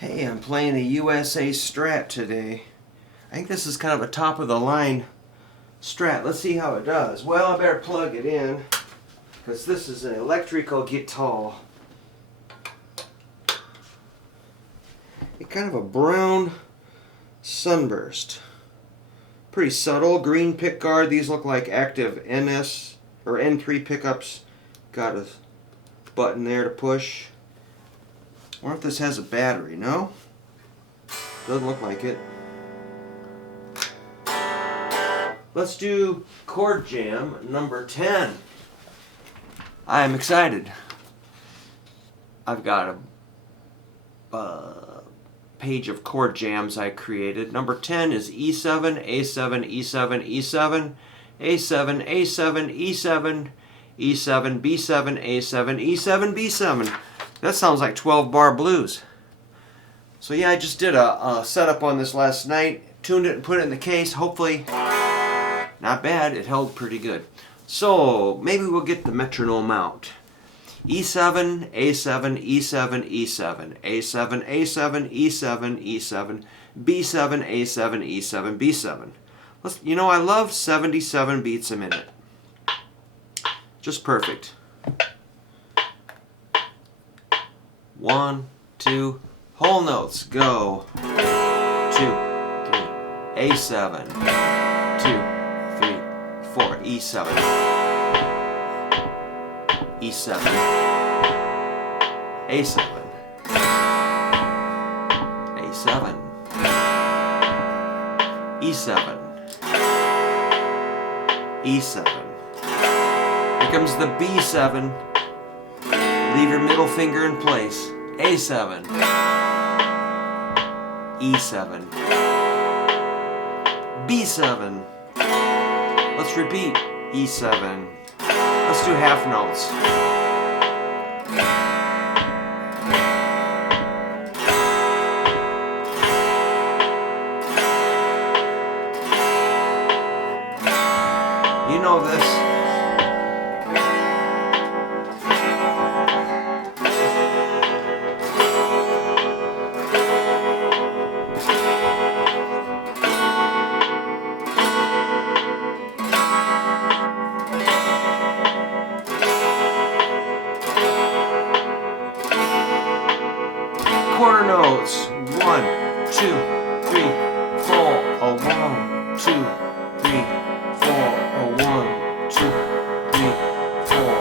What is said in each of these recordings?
Hey, I'm playing a USA Strat today. I think this is kind of a top of the line Strat. Let's see how it does. Well, I better plug it in because this is an electrical guitar. It's kind of a brown sunburst. Pretty subtle. Green pickguard. These look like active NS or N3 pickups. Got a button there to push. I wonder if this has a battery. No? Doesn't look like it. Let's do chord jam number 10. I'm excited. I've got a page of chord jams I created. Number 10 is E7, A7, E7, E7, A7, A7, E7, E7, B7, A7, E7, B7. That sounds like 12-bar blues. So yeah, I just did a setup on this last night, tuned it and put it in the case. Hopefully, not bad. It held pretty good. So maybe we'll get the metronome out. E7, A7, E7, E7, A7, A7, E7, E7, B7, A7, E7, B7. You know, I love 77 beats a minute. Just perfect. 1, 2, whole notes, go. 2, 3, A7, 2, 3, 4, E7, E7, A7, A7, E7, E7. Here comes the B7. Leave your middle finger in place. A7, E7, B7. Let's repeat. E7. Let's do half notes. You know this. Quarter notes. 1, 2, 3, 4. A 1, 2, 3, 4. A 1, 2, 3, 4.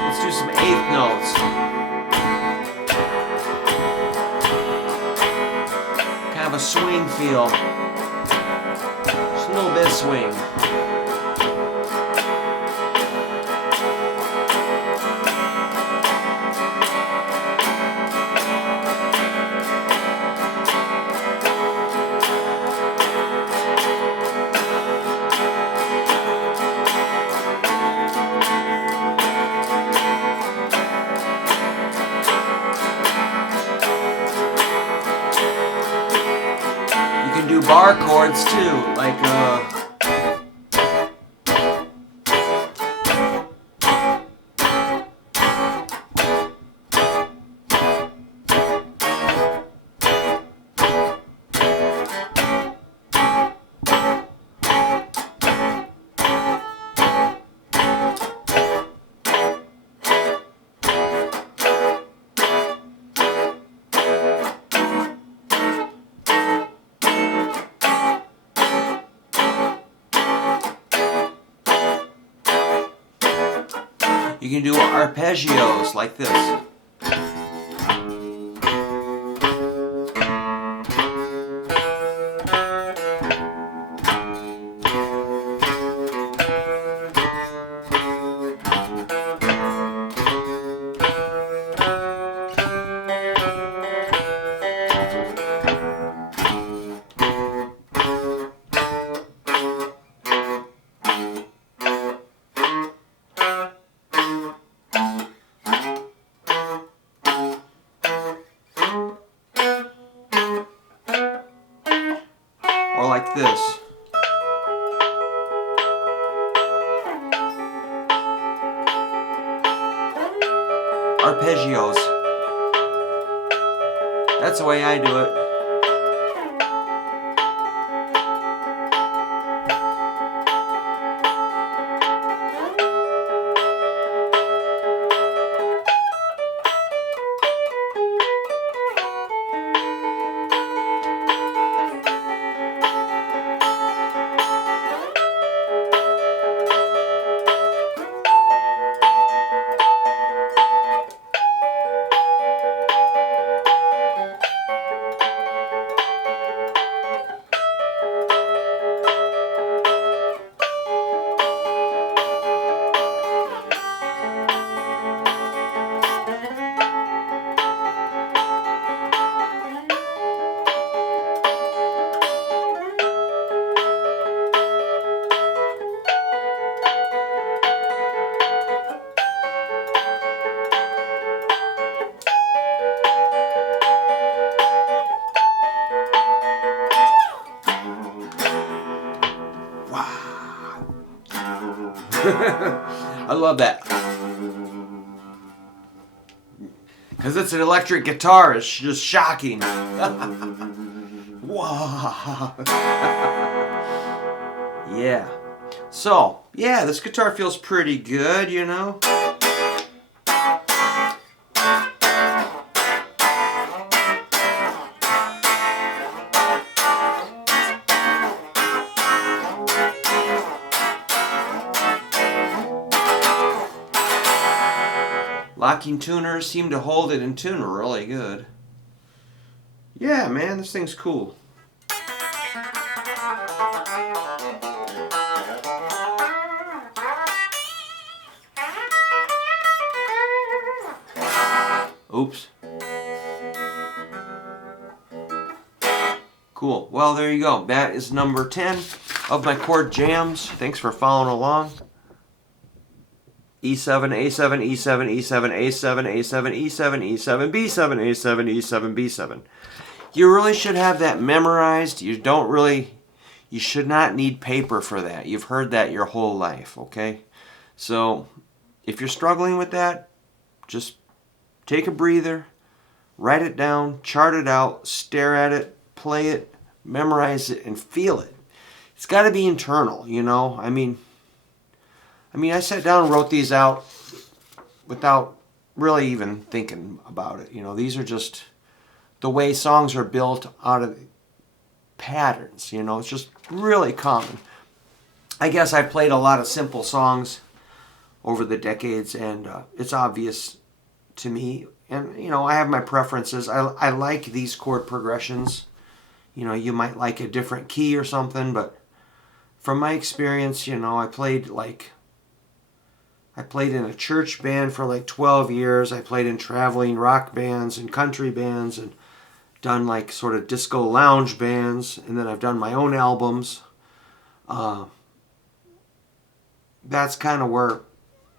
Let's do some eighth notes. Kind of a swing feel. Just a little bit of swing. Do bar chords too, like you can do arpeggios like this. Or like this. Arpeggios. That's the way I do it. I love that. Because it's an electric guitar. It's just shocking. Wow. Yeah. So, yeah, this guitar feels pretty good, you know. Locking tuners seem to hold it in tune really good. Yeah, man, this thing's cool. Oops. Cool. Well, there you go. That is number 10 of my chord jams. Thanks for following along. E7, A7, E7, E7, A7, A7, E7, E7, B7, A7, E7, B7. You really should have that memorized. You should not need paper for that. You've heard that your whole life, okay? So, if you're struggling with that, just take a breather, write it down, chart it out, stare at it, play it, memorize it, and feel it. It's got to be internal, you know? I mean, I sat down and wrote these out without really even thinking about it. You know, these are just the way songs are built out of patterns. You know, it's just really common. I guess I played a lot of simple songs over the decades, and it's obvious to me. And, you know, I have my preferences. I like these chord progressions. You know, you might like a different key or something, but from my experience, you know, I played in a church band for like 12 years. I played in traveling rock bands and country bands and done like sort of disco lounge bands. And then I've done my own albums. That's kind of where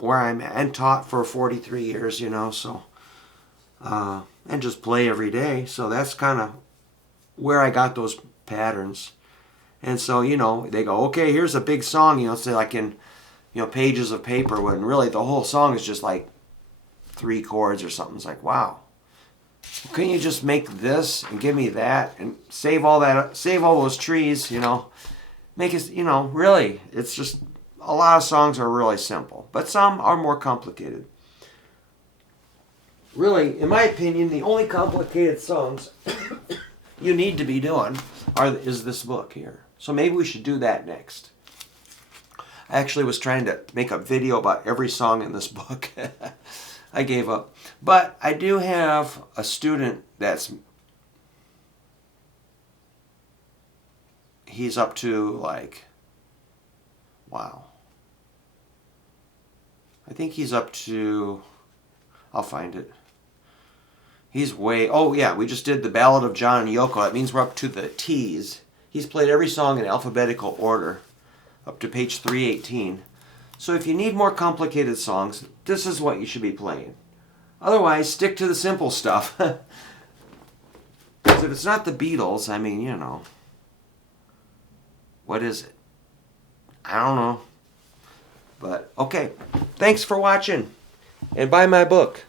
I'm at. And taught for 43 years, you know, so. And just play every day. So that's kind of where I got those patterns. And so, you know, they go, okay, here's a big song, you know, say like in, you know, pages of paper, when really the whole song is just like 3 chords or something. It's like, wow. Couldn't you just make this and give me that and save all those trees, you know? Make it, you know, really, it's just, a lot of songs are really simple, but some are more complicated. Really, in my opinion, the only complicated songs you need to be doing is this book here. So maybe we should do that next. I actually was trying to make a video about every song in this book. I gave up. But I do have a student he's up to like, wow. I think he's up to, I'll find it. He's oh yeah, we just did the Ballad of John and Yoko. That means we're up to the T's. He's played every song in alphabetical order, up to page 318. So if you need more complicated songs, this is what you should be playing. Otherwise, stick to the simple stuff. Because if it's not the Beatles, I mean, you know. What is it? I don't know. But okay. Thanks for watching. And buy my book.